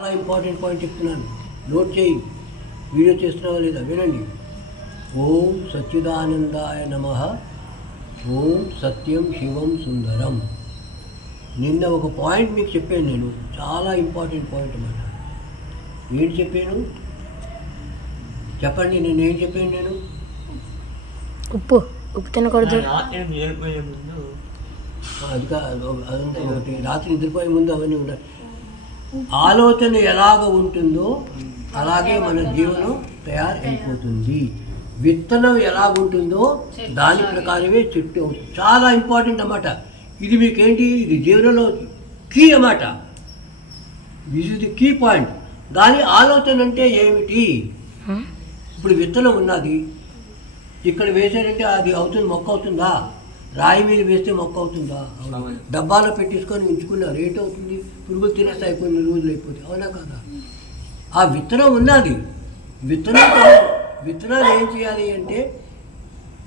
చాలా important point చెప్తున్నాను, note చేయి. వీడియో చేస్తున్నావా లేదా వినండి. ఓం సచ్చిదానందాయ నమః. ఓం సత్యం శివం సుందరం. నిన్న ఒక పాయింట్ మీకు చెప్పాను నేను, చాలా ఇంపార్టెంట్ పాయింట్ అన్నమాట. ఏంటి చెప్పాను చెప్పండి, నేను ఏం చెప్పాను? నేను ఉప్పు తినకూడదు. అది అదంతా ఒకటి. రాత్రి నిద్రపోయే ముందు అవన్నీ ఉన్నాయి. ఆలోచన ఎలాగ ఉంటుందో అలాగే మన జీవనం తయారైపోతుంది. విత్తనం ఎలాగుంటుందో దాని ప్రకారమే చెట్టు. చాలా ఇంపార్టెంట్ అన్నమాట ఇది. మీకేంటి, ఇది జీవనంలో కీ అన్నమాట. This is the key point. దాని ఆలోచన అంటే ఏమిటి? ఇప్పుడు విత్తనం ఉన్నది, ఇక్కడ వేసారంటే అది అవుతుంది, మొక్క అవుతుందా? రాయి మీద వేస్తే మొక్క అవుతుందా? డబ్బాలో పెట్టేసుకొని ఉంచుకున్నారు, ఏటవుతుంది? పురుగులు తినేస్తాయి, కొన్ని రోజులు అయిపోతాయి, అవునా కదా? ఆ విత్తనం ఉన్నది. విత్తనాలు ఏం చేయాలి అంటే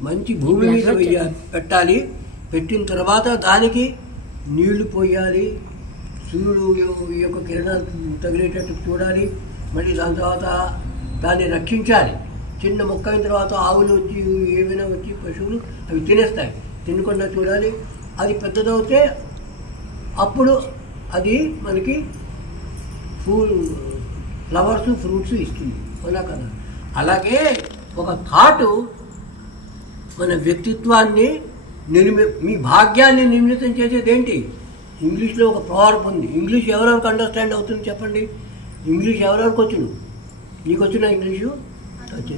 మంచి భూమి మీద పెట్టాలి. పెట్టిన తర్వాత దానికి నీళ్లు పోయాలి, సూర్యుడు యొక్క కిరణాలు తగిలేటట్టు చూడాలి. మళ్ళీ దాని తర్వాత దాన్ని రక్షించాలి. చిన్న మొక్క అయిన తర్వాత ఆవులు వచ్చి ఏమైనా వచ్చి పశువులు అవి తినేస్తాయి, తినకుండా చూడాలి. అది పెద్దదవుతే అప్పుడు అది మనకి ఫ్లవర్స్ ఫ్రూట్స్ ఇస్తుంది, అవునా కదా? అలాగే ఒక థాటు మన వ్యక్తిత్వాన్ని మీ భాగ్యాన్ని నిర్మితం చేసేది ఏంటి? ఇంగ్లీష్లో ఒక ప్రావర్బ్ ఉంది. ఇంగ్లీష్ ఎవరెవరికి అండర్స్టాండ్ అవుతుంది చెప్పండి? ఇంగ్లీష్ ఎవరెవరికి వచ్చును? నీకు వచ్చిన ఇంగ్లీషు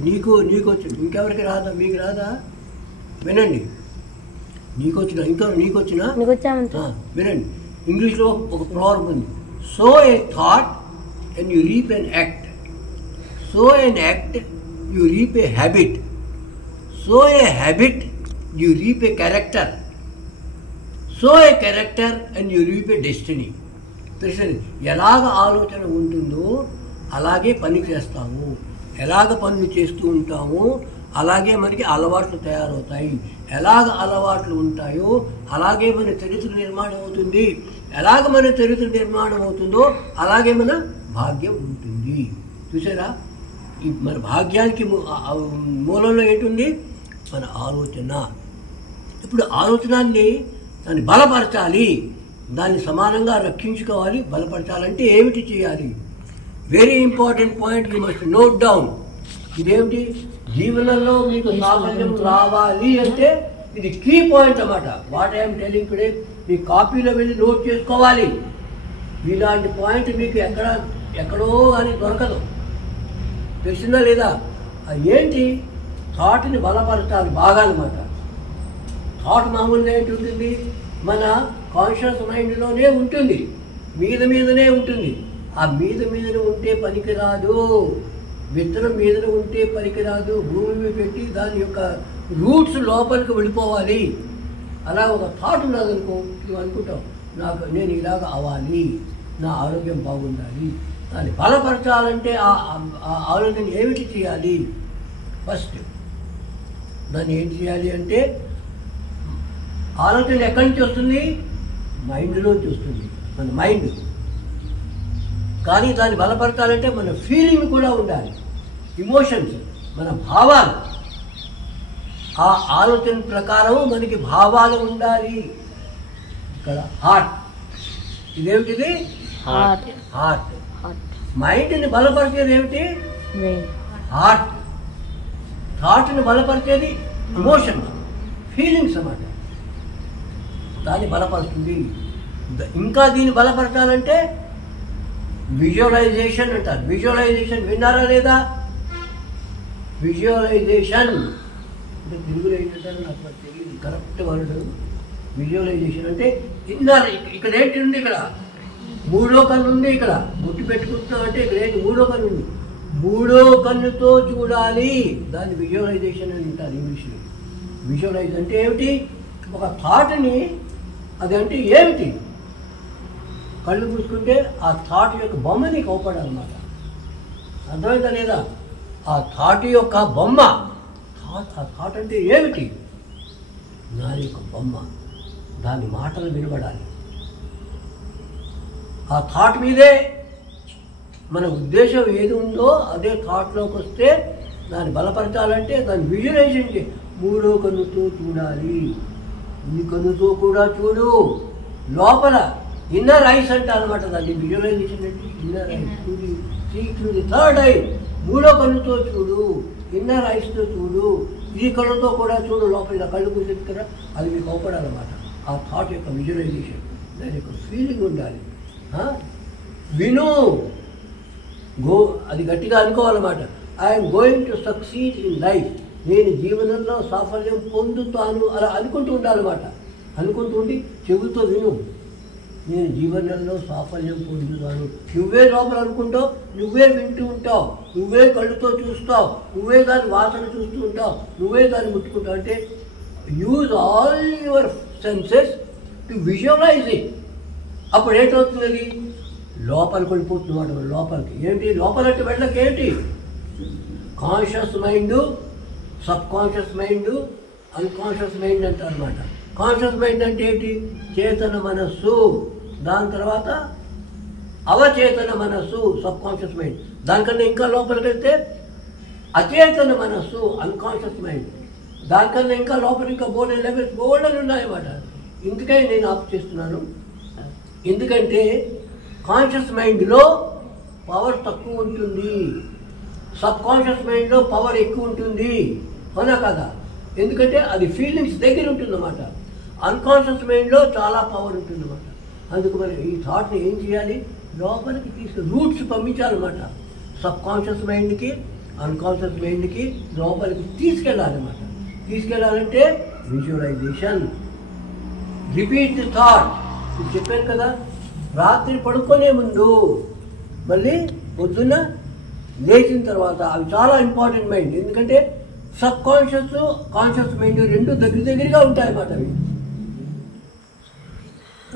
నీకు వచ్చిన, ఇంకెవరికి రాదా? మీకు రాదా? వినండి, నీకు వచ్చిన, ఇంకా నీకు వచ్చిన వినండి. ఇంగ్లీష్లో ఒక ప్రావర్బ్ ఉంది. So a thought and you reap an act. So an act, you reap a habit. So a habit, you reap a character. So a character, and you reap a destiny. ఎలాగ ఆలోచన ఉంటుందో అలాగే పని చేస్తాము. ఎలాగ పనులు చేస్తూ ఉంటామో అలాగే మనకి అలవాట్లు తయారవుతాయి. ఎలాగ అలవాట్లు ఉంటాయో అలాగే మన చరిత్ర నిర్మాణం అవుతుంది. ఎలాగ మన చరిత్ర నిర్మాణం అవుతుందో అలాగే మన భాగ్యం ఉంటుంది. చూసారా? మన భాగ్యానికి మూలంలో ఏంటుంది? మన ఆలోచన. ఇప్పుడు ఆలోచనాన్ని దాన్ని బలపరచాలి, దాన్ని సమానంగా రక్షించుకోవాలి. బలపరచాలంటే ఏమిటి చేయాలి? Very important point, you must note down. ఇదేమిటి? జీవనంలో మీకు సాఫల్యం రావాలి అంటే ఇది కీ పాయింట్ అన్నమాట. వాట్ ఐఎమ్ టెలింగ్ టుడే, మీ కాపీలో వెళ్ళి నోట్ చేసుకోవాలి. ఇలాంటి పాయింట్ మీకు ఎక్కడో అని దొరకదు. తెలిసిందా లేదా? ఏంటి? థాట్ని బలపరచాలి బాగా అన్నమాట. థాట్ మామూలుగా ఏంటి? మన కాన్షియస్ మైండ్లోనే ఉంటుంది, మీదనే ఉంటుంది. ఆ మీదనే ఉంటే పనికిరాదు. విత్తనం మీదనే ఉంటే పనికిరాదు. భూమి మీద పెట్టి దాని యొక్క రూట్స్ లోపలికి వెళ్ళిపోవాలి. అలా ఒక థాట్ ఉన్నదనుకో, నువ్వు అనుకుంటావు నేను ఇలాగ అవ్వాలి, నా ఆరోగ్యం బాగుండాలి. దాన్ని బలపరచాలంటే ఆ ఆలోచన ఏమిటి చేయాలి? ఫస్ట్ దాన్ని ఏంటి చేయాలి అంటే, ఆలోచన ఎక్కడి నుంచి వస్తుంది? మైండ్లోంచి వస్తుంది, మన మైండ్. కానీ దాన్ని బలపరచాలంటే మన ఫీలింగ్ కూడా ఉండాలి, ఇమోషన్స్, మన భావాలు. ఆ ఆలోచన ప్రకారం మనకి భావాలు ఉండాలి. ఇక్కడ హార్ట్. ఇదేమిటిది? హార్ట్. మైండ్ని బలపరిచేది ఏమిటి? హార్ట్. థాట్ని బలపరిచేది ఇమోషన్స్, ఫీలింగ్స్ అన్నమాట. దాన్ని బలపరుస్తుంది. ఇంకా దీన్ని బలపరచాలంటే విజువలైజేషన్ అంటారు. విజువలైజేషన్ విన్నారా లేదా? విజువలైజేషన్ అంటే తెలుగులో ఏంటంటారు నాకు తెలియదు కరెక్ట్ వర్డ్. విజువలైజేషన్ అంటే ఇక్కడ ఏంటి ఉంది? ఇక్కడ మూడో కన్ను ఉంది. ఇక్కడ గుర్తు పెట్టుకుంటున్నాం అంటే ఇక్కడ ఏంటి? మూడో కన్ను ఉంది. మూడో కన్నుతో చూడాలి. దాన్ని విజువలైజేషన్ అని అంటారు ఇంగ్లీష్లో. విజువలైజ్ అంటే ఏమిటి? ఒక థాట్ని, అదంటే ఏమిటి? కళ్ళు మూసుకుంటే ఆ థాట్ యొక్క బొమ్మ నీకు అవపడాలన్నమాట. అర్థమైందా లేదా? ఆ థాట్ యొక్క బొమ్మ. ఆ థాట్ అంటే ఏమిటి? నా యొక్క బొమ్మ. దాని మాటలు వినబడాలి. ఆ థాట్ మీదే మన ఉద్దేశం ఏది ఉందో అదే థాట్లోకి వస్తే దాన్ని బలపరచాలంటే దాన్ని విజువలైజేషన్ చేయి. మూడో కన్నుతో చూడాలి. ఈ కన్నుతో కూడా చూడు. లోపల ఇన్నర్ ఐస్ అంటారు అనమాట. దాన్ని విజువలైజేషన్ అంటే ఇన్నర్ ఐస్ చూడు. థర్డ్ ఐ, మూడో కన్నుతో చూడు, ఇన్నర్ ఐస్తో చూడు. ఈ కళ్ళతో కూడా చూడు. లోపల ఇలా కళ్ళు కూర్చొని కదా, అది మీకు అవపడాలన్నమాట. ఆ థాట్ యొక్క విజువలైజేషన్, దాని యొక్క ఫీలింగ్ ఉండాలి. విను, అది గట్టిగా అనుకోవాలన్నమాట. I'm going to succeed in life. నేను జీవనంలో సాఫల్యం పొందుతాను అలా అనుకుంటూ ఉండాలన్నమాట. అనుకుంటూ ఉండి చెవుతో విను, నేను జీవనంలో సాఫల్యం పొందుతాను. నువ్వే లోపల అనుకుంటావు, నువ్వే వింటూ ఉంటావు, నువ్వే కళ్ళుతో చూస్తావు, నువ్వే దాని వాసన చూస్తూ ఉంటావు, నువ్వే దాన్ని ముట్టుకుంటావు. అంటే use all your senses to visualise it. అప్పుడు ఏంటవుతుంది? అది లోపలికి వెళ్ళిపోతుంది అన్నమాట. లోపలికి ఏంటి? లోపలంటే వెళ్ళకి ఏంటి? Conscious mind, sub conscious mind, unconscious mind అంటారు అనమాట. కాన్షియస్ మైండ్ అంటే ఏంటి? చేతన మనస్సు. దాని తర్వాత అవచేతన మనస్సు, సబ్ కాన్షియస్ మైండ్. దానికన్నా ఇంకా లోపలికి వెళ్తే అచేతన మనస్సు, అన్కాన్షియస్ మైండ్. దానికన్నా ఇంకా లోపల ఇంకా బోర్డర్ లెవెల్స్ బోర్డర్లు ఉన్నాయన్నమాట. ఇందుకై నేను ఆఫ్ చేస్తున్నాను. ఎందుకంటే కాన్షియస్ మైండ్లో పవర్ తక్కువ ఉంటుంది, సబ్ కాన్షియస్ మైండ్లో పవర్ ఎక్కువ ఉంటుంది. అవునా కదా? ఎందుకంటే అది ఫీలింగ్స్ దగ్గర ఉంటుందన్నమాట. అన్కాన్షియస్ మైండ్లో చాలా పవర్ ఉంటుందన్నమాట. అందుకు మనం ఈ థాట్ని ఏం చేయాలి? లోపలికి రూట్స్ పంపించాలన్నమాట. సబ్ కాన్షియస్ మైండ్కి, అన్కాన్షియస్ మైండ్కి లోపలికి తీసుకెళ్ళాలన్నమాట. తీసుకెళ్ళాలంటే విజువలైజేషన్. Repeat the thought. ఇది చెప్పాను కదా, రాత్రి పడుకునే ముందు, మళ్ళీ పొద్దున్న లేచిన తర్వాత. అవి చాలా ఇంపార్టెంట్ మైండ్. ఎందుకంటే సబ్ కాన్షియస్, కాన్షియస్ మైండ్ రెండు దగ్గరగా ఉంటాయన్నమాట. అవి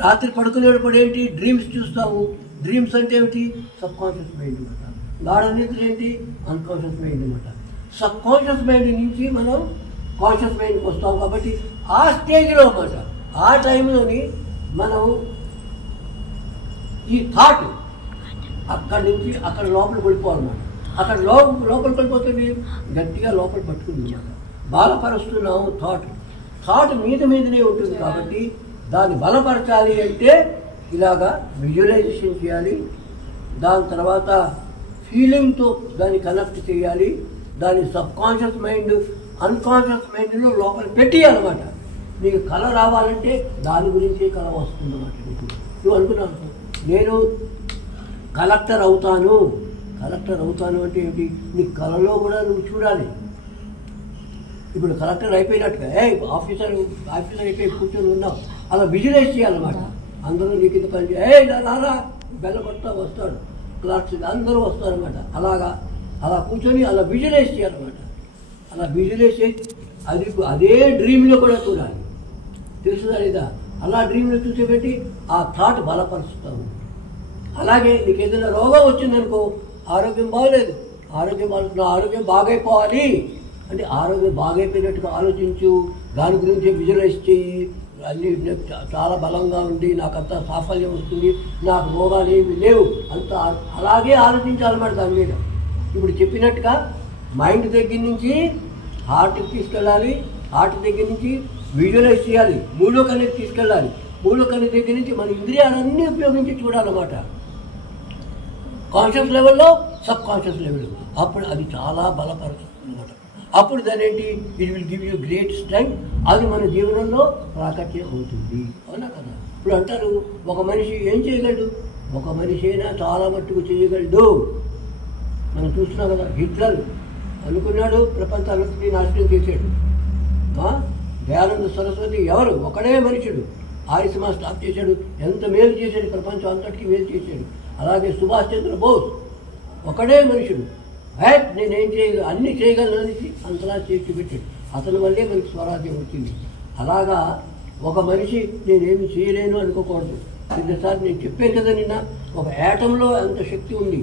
రాత్రి పడుకునేటప్పుడు ఏంటి? డ్రీమ్స్ చూస్తాము. డ్రీమ్స్ అంటే ఏమిటి? సబ్ కాన్షియస్ మైండ్ అనమాట. గాఢ నిద్ర ఏంటి? అన్కాన్షియస్ మైండ్ అనమాట. సబ్ కాన్షియస్ మైండ్ నుంచి మనం కాన్షియస్ మైండ్కి వస్తాం. కాబట్టి ఆ స్టేజ్లో అన్నమాట, ఆ టైంలోని మనం ఈ థాట్ అక్కడి నుంచి అక్కడ లోపలికి వెళ్ళిపోవాలన్నమాట. అక్కడ లోపలికి వెళ్ళిపోతుంది, గట్టిగా లోపల పట్టుకుంది అన్నమాట. బలపరుస్తున్నాము థాట్ మీదనే ఉంటుంది. కాబట్టి దాన్ని బలపరచాలి అంటే ఇలాగా విజువలైజేషన్ చేయాలి. దాని తర్వాత ఫీలింగ్తో దాన్ని కనెక్ట్ చేయాలి. దాని సబ్ కాన్షియస్ మైండ్, అన్కాన్షియస్ మైండ్లో లోపల పెట్టేయాలన్నమాట. నీకు కళ రావాలంటే దాని గురించే కళ వస్తుంది అన్నమాట. నువ్వు అనుకున్నాను నేను కలెక్టర్ అవుతాను అంటే ఏంటి? నీ కళలో కూడా నువ్వు చూడాలి. ఇప్పుడు కలెక్టర్ అయిపోయినట్టుగా ఆఫీసర్ అయిపోయి కూర్చొని ఉన్నావు, అలా విజువలైజ్ చేయాలన్నమాట. అందరూ నీకు ఇది పని రారా బెల్ల కొడతా వస్తాడు, క్లాక్స్ అందరూ వస్తారనమాట. అలా కూర్చొని అలా విజువలైజ్ చేయాలన్నమాట. అలా విజువలైజ్ చేసి అదే డ్రీమ్లో కూడా చూడాలి. తెలుసుదా లేదా? అలా డ్రీమ్లో చూసేపెట్టి ఆ థాట్ బలపరుస్తావు. అలాగే నీకు ఏదైనా రోగం వచ్చిందనుకో, ఆరోగ్యం బాగలేదు, ఆరోగ్యం బాగైపోవాలి అంటే ఆరోగ్యం బాగైపోయినట్టుగా ఆలోచించు. దాని గురించి విజువలైజ్ చేయి. అన్ని చాలా బలంగా ఉండి నాకంతా సాఫల్యం వస్తుంది, నాకు రోగాలు ఏమి లేవు అంత అలాగే ఆలోచించాలన్నమాట దాని మీద. ఇప్పుడు చెప్పినట్టుగా మైండ్ దగ్గర నుంచి హార్ట్కి తీసుకెళ్ళాలి, హార్ట్ దగ్గర నుంచి విజువలైజ్ చేయాలి, మూడో కన్నుకి తీసుకెళ్ళాలి, మూడో కన్ను దగ్గర నుంచి మన ఇంద్రియాలన్నీ ఉపయోగించి చూడాలన్నమాట. కాన్షియస్ లెవెల్లో, సబ్ కాన్షియస్ లెవెల్లో. అప్పుడు అది చాలా బలపరుస్తుంది అన్నమాట. అప్పుడు దాని ఏంటి? It will give you great strength. అది మన జీవనంలో ప్రాకట్యం అవుతుంది. అవునా కదా? ఇప్పుడు అంటారు ఒక మనిషి ఏం చేయగలడు? ఒక మనిషి అయినా చాలా మట్టుకు చేయగలడు. మనం చూస్తున్నాం కదా, హిట్లర్ అనుకున్నాడు ప్రపంచాన్ని నాశనం చేశాడు. దయానంద సరస్వతి ఎవరు? ఒకడే మనుషుడు. ఆయుష్మా స్టాప్ చేశాడు, ఎంత మేలు చేశాడు, ప్రపంచం అంతటికీ మేలు చేశాడు. అలాగే సుభాష్ చంద్ర బోస్ ఒకడే మనుషుడు. నేనేం చేయగలను, అన్నీ చేయగలను అనేసి అంతలా చేసి పెట్టాడు. అతని వల్లే మనకి స్వరాజ్యం వచ్చింది. అలాగా ఒక మనిషి నేనేమి చేయలేను అనుకోకూడదు. ఇంతసారి నేను చెప్పాను కదా నిన్న, ఒక యాటంలో అంత శక్తి ఉంది.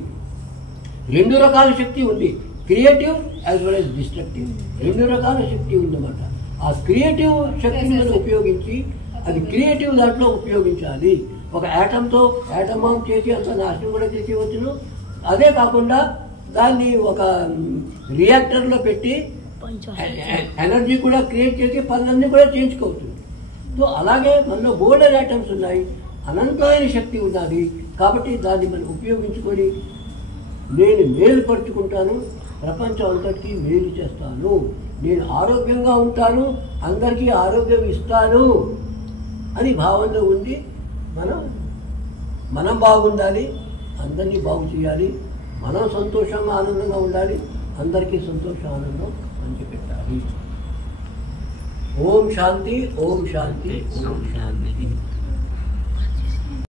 రెండు రకాల శక్తి ఉంది, creative as well as destructive. రెండు రకాల శక్తి ఉందన్నమాట. ఆ క్రియేటివ్ శక్తిని మనం ఉపయోగించి అది క్రియేటివ్ దాంట్లో ఉపయోగించాలి. ఒక యాటంతో యాటమ్ బాంబ్ చేసి అంత నాశనం కూడా చేసేవచ్చును, అదే కాకుండా దాన్ని ఒక రియాక్టర్లో పెట్టి ఎనర్జీ కూడా క్రియేట్ చేసి పనులన్నీ కూడా చేయించుకోవచ్చు. సో అలాగే మనలో గోల్డెన్ ఐటమ్స్ ఉన్నాయి, అనంతమైన శక్తి ఉన్నది. కాబట్టి దాన్ని మనం ఉపయోగించుకొని నేను మేలుపరుచుకుంటాను, ప్రపంచం అంతటికీ మేలు చేస్తాను, నేను ఆరోగ్యంగా ఉంటాను, అందరికీ ఆరోగ్యం ఇస్తాను అని భావనలో ఉండి మనం బాగుండాలి, అందరినీ బాగు చేయాలి, మనం సంతోషంగా ఆనందంగా ఉండాలి, అందరికీ సంతోషం ఆనందం పంచిపెట్టాలి. ఓం శాంతి, ఓం శాంతి, ఓం శాంతి.